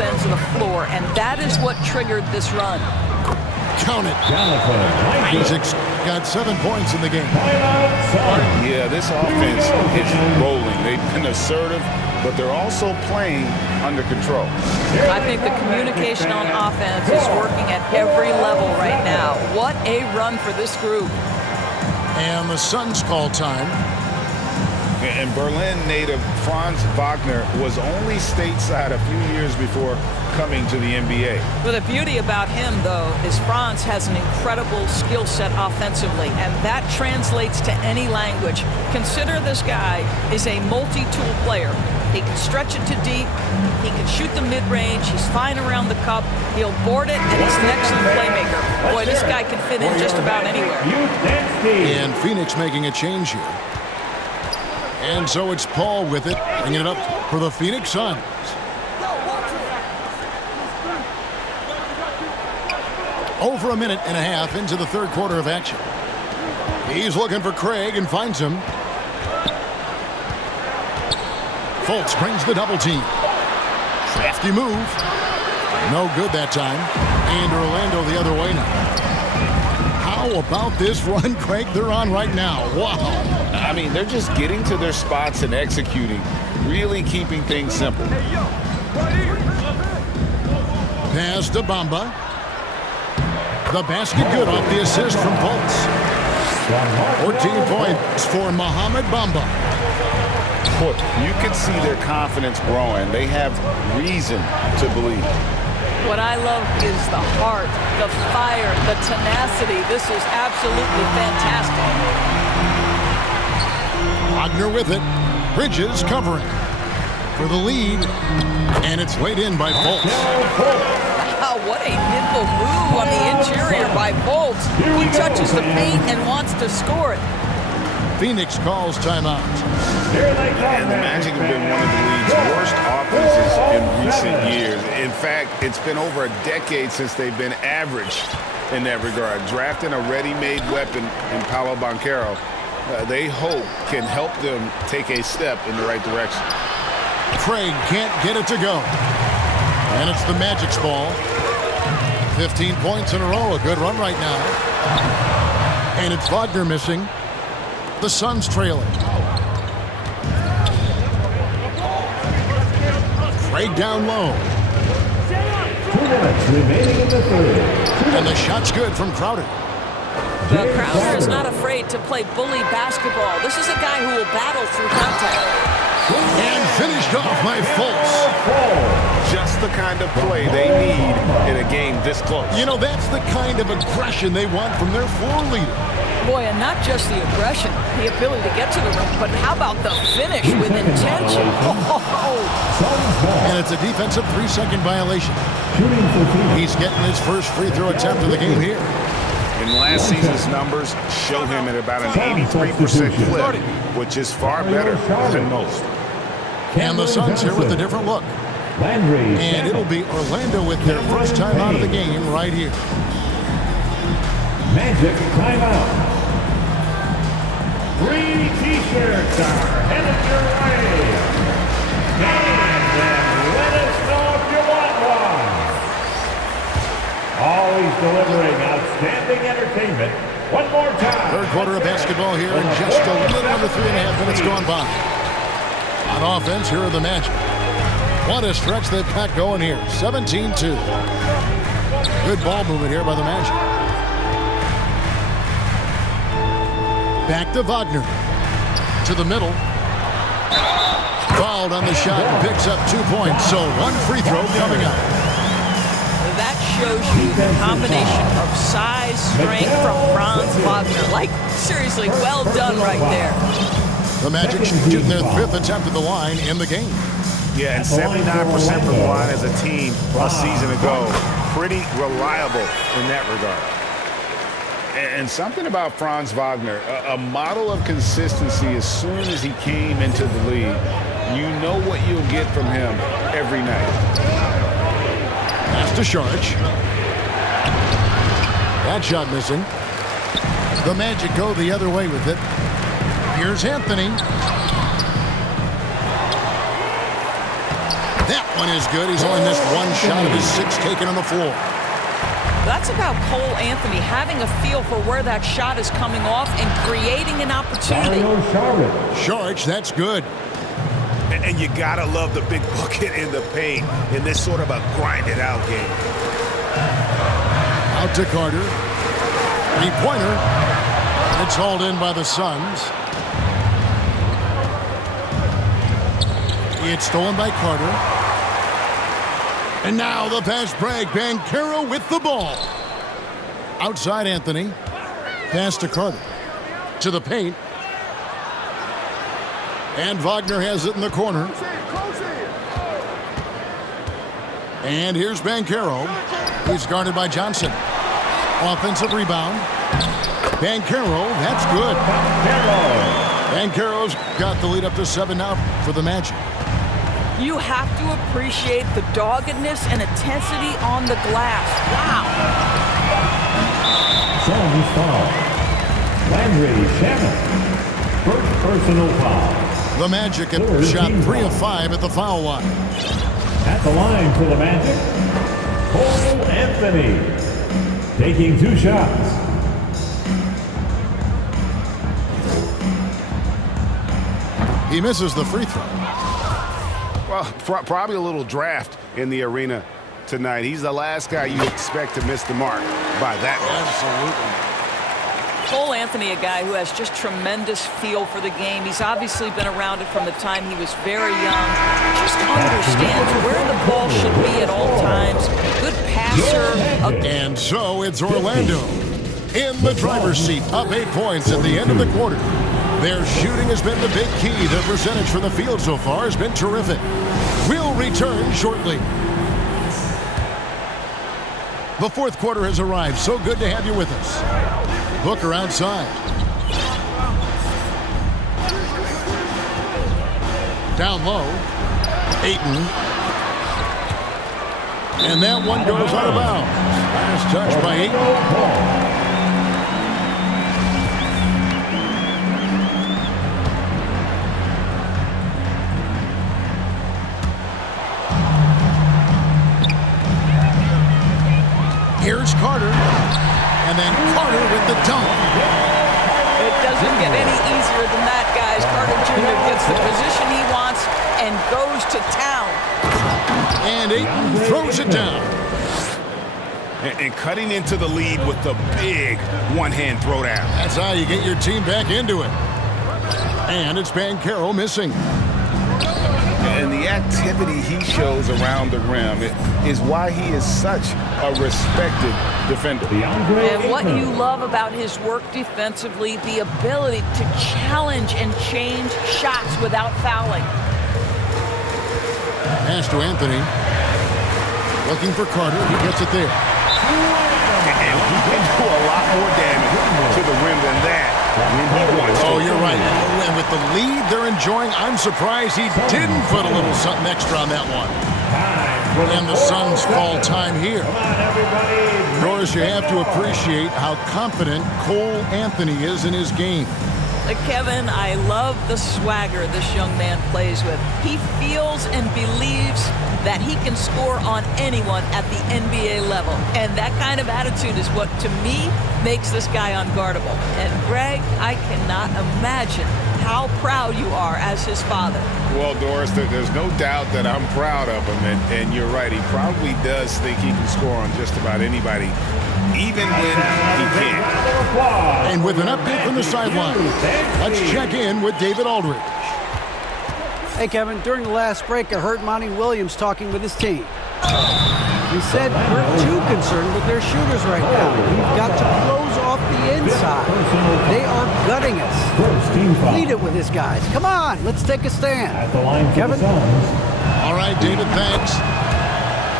ends of the floor, and that is what triggered this run. Count it. Isaacs got 7 points in the game. Yeah, this offense is rolling. They've been assertive, but they're also playing under control. I think the communication on offense is working at every level right now. What a run for this group. And the Suns call time. And Berlin native Franz Wagner was only stateside a few years before coming to the NBA. Well, the beauty about him, though, is Franz has an incredible skill set offensively, and that translates to any language. Consider this guy is a multi-tool player. He can stretch it to deep. He can shoot the mid-range. He's fine around the cup. He'll board it, and he's an excellent playmaker. Boy, this guy can fit in just about anywhere. And Phoenix making a change here. And so it's Paul with it, bringing it up for the Phoenix Suns. Over a minute and a half into the third quarter of action. He's looking for Craig and finds him. Fultz brings the double team. Crafty move. No good that time. And Orlando the other way now. How about this run, Craig, they're on right now? Wow. I mean, they're just getting to their spots and executing, really keeping things simple. Pass to Bamba. The basket good off the assist from Fultz. 14 points for Mohamed Bamba. You can see their confidence growing. They have reason to believe. What I love is the heart, the fire, the tenacity. This is absolutely fantastic. Wagner with it. Bridges covering for the lead. And it's laid in by Fultz. Wow, what a nimble move on the interior by Fultz. He touches the paint and wants to score it. Phoenix calls timeout. And the Magic have been one of the league's worst offenses in recent years. In fact, it's been over a decade since they've been average in that regard. Drafting a ready-made weapon in Paolo Banchero, they hope can help them take a step in the right direction. Craig can't get it to go. And it's the Magic's ball. 15 points in a row. A good run right now. And it's Wagner missing. The Suns trailing. Craig down low. 2 minutes remaining in the third. And the shot's good from Crowder. But Crowder is not afraid to play bully basketball. This is a guy who will battle through contact. And finished off by Fultz. Just the kind of play they need in a game this close. You know, that's the kind of aggression they want from their floor leader. Boy, and not just the aggression, the ability to get to the rim, but how about the finish with intention? Oh. And it's a defensive 3-second violation. He's getting his first free throw attempt of the game here. And last season's numbers show him at about an 83% clip, which is far better than most. And the Suns here with a different look. And it'll be Orlando with their first time out of the game right here. Magic timeout. 3 T-shirts are headed your way. And let us know if you want one. Always delivering outstanding entertainment. One more time. Third quarter of basketball here in just a little under 3.5 minutes gone by. On offense, here are the Magic. What a stretch they've got going here. 17-2. Good ball movement here by the Magic. Back to Wagner. To the middle. Fouled on the shot and picks up 2 points. So one free throw coming up. That shows you the combination of size, strength from Franz Wagner. Like, seriously, well done right there. The Magic shooting their 5th attempt at the line in the game. Yeah, and 79% from the line as a team a season ago. Pretty reliable in that regard. And something about Franz Wagner, a model of consistency as soon as he came into the league. You know what you'll get from him every night. Pass to Saric. That shot missing. The Magic go the other way with it. Here's Anthony. That one is good. He's only missed one shot of his 6 taken on the floor. That's about Cole Anthony having a feel for where that shot is coming off and creating an opportunity. Dario Saric. Saric, that's good. And you got to love the big bucket in the paint in this sort of a grinded-out game. Out to Carter. Three-pointer. It's hauled in by the Suns. It's stolen by Carter. And now the fast break. Banchero with the ball. Outside Anthony. Pass to Carter. To the paint. And Wagner has it in the corner. And here's Banchero. He's guarded by Johnson. Offensive rebound. Banchero, that's good. Banchero's got the lead up to 7 now for the Magic. You have to appreciate the doggedness and intensity on the glass. Wow. Suns foul. Landry Shamet. First personal foul. The Magic have shot 3 of 5 at the foul line. At the line for the Magic, Cole Anthony. Taking 2 shots. He misses the free throw. Well, probably a little draft in the arena tonight. He's the last guy you expect to miss the mark by that much. Absolutely. Cole Anthony, a guy who has just tremendous feel for the game. He's obviously been around it from the time he was very young. Just understands where the ball should be at all times. Good passer. And so it's Orlando in the driver's seat, up 8 points at the end of the quarter. Their shooting has been the big key. Their percentage from the field so far has been terrific. We'll return shortly. The fourth quarter has arrived. So good to have you with us. Booker outside. Down low. Ayton. And that one goes out of bounds. Last touch by Ayton. Here's Carter. And then Carter with the dunk. It doesn't get any easier than that, guys. Carter Jr. gets the position he wants and goes to town. And Ayton throws it down. And cutting into the lead with the big one-hand throwdown. That's how you get your team back into it. And it's Banchero missing. And the activity he shows around the rim is why he is such a respected defender. And what you love about his work defensively, the ability to challenge and change shots without fouling. Pass to Anthony. Looking for Carter. He gets it there. And he can do a lot more damage to the rim than that when he wants to. Oh, you're right. And with the lead they're enjoying, I'm surprised he didn't put a little something extra on that one. And the Suns fall time here. Doris, you have to appreciate how confident Cole Anthony is in his game. Kevin, I love the swagger this young man plays with. He feels and believes that he can score on anyone at the NBA level. And that kind of attitude is what, to me, makes this guy unguardable. And, Greg, I cannot imagine how proud you are as his father. Well, Doris, there's no doubt that I'm proud of him. And you're right. He probably does think he can score on just about anybody, even when he can't. And with an update from the sideline, let's check in with David Aldridge. Hey, Kevin, during the last break, I heard Monty Williams talking with his team. He said, we're too concerned with their shooters right now. We've got to close off the inside. They are gutting us. Lead it with his guys. Come on, let's take a stand. At the line, Kevin? All right, David, thanks.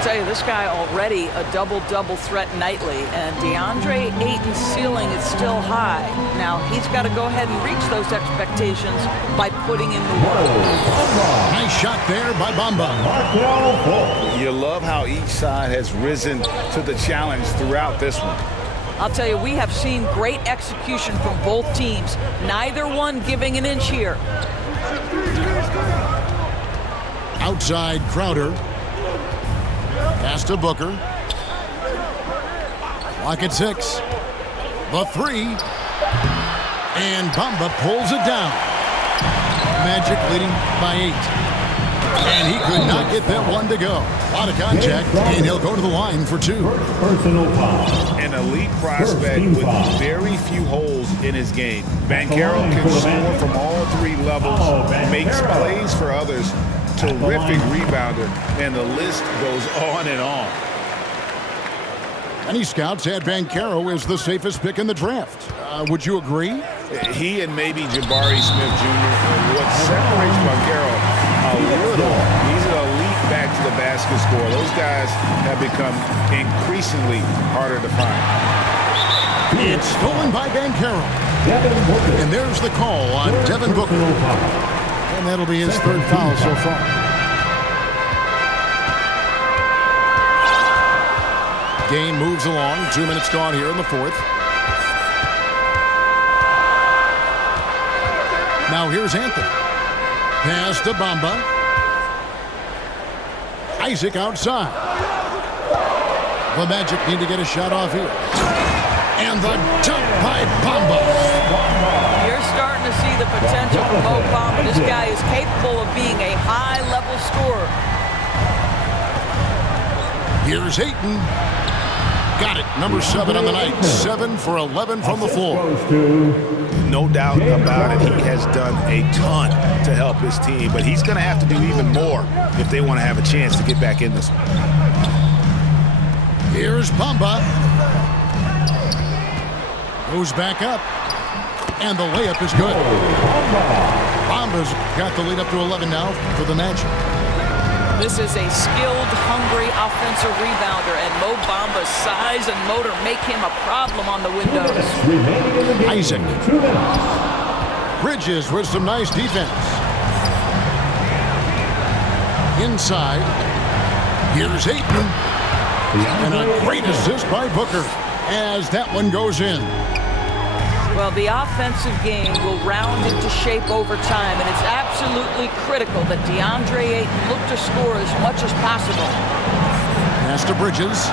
I'll tell you, this guy already a double-double threat nightly, and DeAndre Ayton's ceiling is still high. Now, he's got to go ahead and reach those expectations by putting in the work. Nice shot there by Bamba. You love how each side has risen to the challenge throughout this one. I'll tell you, we have seen great execution from both teams. Neither one giving an inch here. Outside Crowder. Pass to Booker. Clock at 6. The 3. And Bamba pulls it down. Magic leading by 8. And he could not get that one to go. A lot of contact, and he'll go to the line for 2. Personal foul. An elite prospect with very few holes in his game. Banchero can score from all 3 levels, makes plays for others, terrific rebounder, and the list goes on and on. Many scouts had Banchero as the safest pick in the draft. Would you agree? He and maybe Jabari Smith Jr. What separates Banchero a little, he's an elite back to the basket scorer. Those guys have become increasingly harder to find. It's stolen by Banchero. Devin Booker. And there's the call on Devin Booker. And that'll be his 3rd foul so far. Game moves along. 2 minutes gone here in the 4th. Now here's Anthony. Pass to Bamba. Isaac outside. The Magic need to get a shot off here. And the jump by Bamba. You're starting to see the potential for Mo Bamba. This guy is capable of being a high-level scorer. Here's Ayton. Got it. Number 7 on the night. 7 for 11 from the floor. No doubt about it. He has done a ton to help his team, but he's going to have to do even more if they want to have a chance to get back in this one. Here's Bamba. Goes back up. And the layup is good. Bamba's got the lead up to 11 now for the Magic. This is a skilled, hungry offensive rebounder, and Mo Bamba's size and motor make him a problem on the windows. Isaac. Bridges with some nice defense. Inside. Here's Ayton. And a great assist by Booker as that one goes in. Well, the offensive game will round into shape over time, and it's absolutely critical that DeAndre Ayton look to score as much as possible. Pass to Bridges.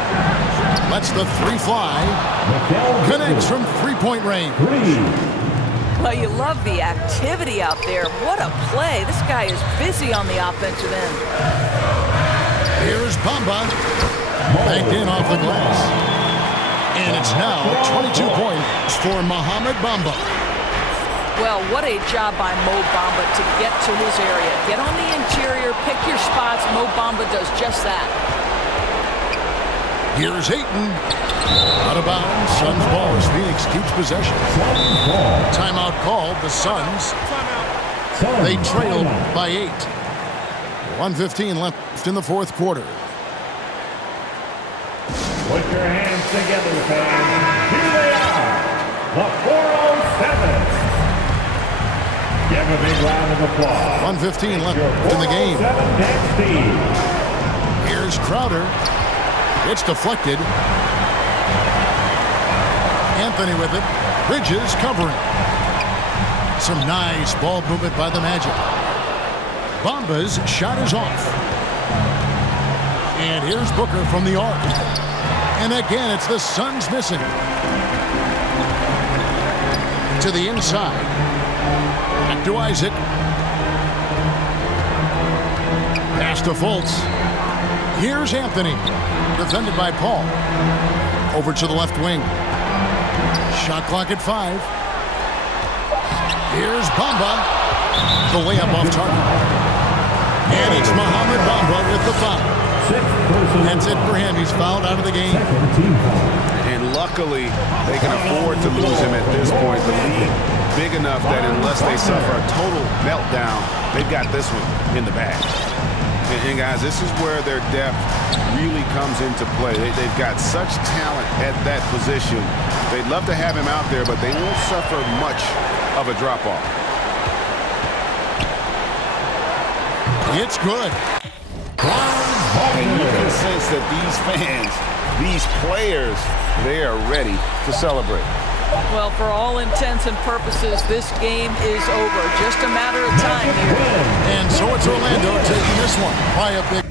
Lets the 3 fly. Connects from 3-point range. Well, you love the activity out there. What a play. This guy is busy on the offensive end. Here's Bamba. Banked in off the glass. And it's now 22 points for Mohamed Bamba. Well, what a job by Mo Bamba to get to his area. Get on the interior, pick your spots. Mo Bamba does just that. Here's Ayton. Out of bounds. Suns ball as Phoenix keeps possession. Timeout called. The Suns. They trailed by 8. 1:15 left in the 4th quarter. Put your hands together, fans. Here they are, the 407. Give a big round of applause. 1:15 left in the game. Here's Crowder. It's deflected. Anthony with it. Bridges covering. Some nice ball movement by the Magic. Bamba's shot is off. And here's Booker from the arc. And again, it's the Suns missing. To the inside. Back to Isaac. Pass to Fultz. Here's Anthony. Defended by Paul. Over to the left wing. Shot clock at 5. Here's Bamba. The layup off target. And it's Mohamed Bamba with the foul. That's it for him. He's fouled out of the game. And luckily, they can afford to lose him at this point. The lead big enough that unless they suffer a total meltdown, they've got this one in the bag. And guys, this is where their depth really comes into play. They've got such talent at that position. They'd love to have him out there, but they won't suffer much of a drop-off. It's good. And you can sense that these fans, these players, they are ready to celebrate. Well, for all intents and purposes, this game is over. Just a matter of time here. And so it's Orlando taking this one by a big